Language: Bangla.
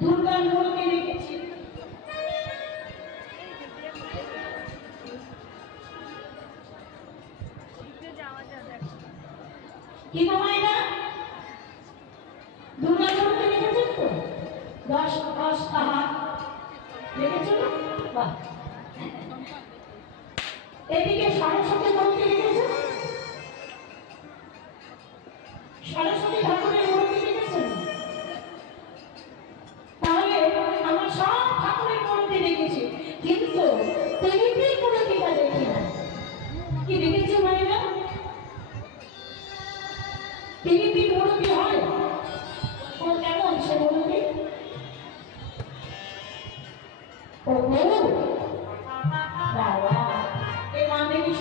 দুর্গার মূর্তি রেখেছি। কি নয় না দুর্গার মূর্তি রেখেছেন তো? 10 টাকা রেখেছো না? বাহ। এদিকে সরস্বতী মূর্তি রেখেছে, সরস্বতী ঠাকুরের মূর্তি রেখেছেন। তাহলে আমার সব ঠাকুরের মূর্তি রেখেছি, কিন্তু দেবীর মূর্তিটা দেখি না। কি দেখেছি মায়েরা? দেবীর মূর্তি হয় কেমন সে মূর্তি?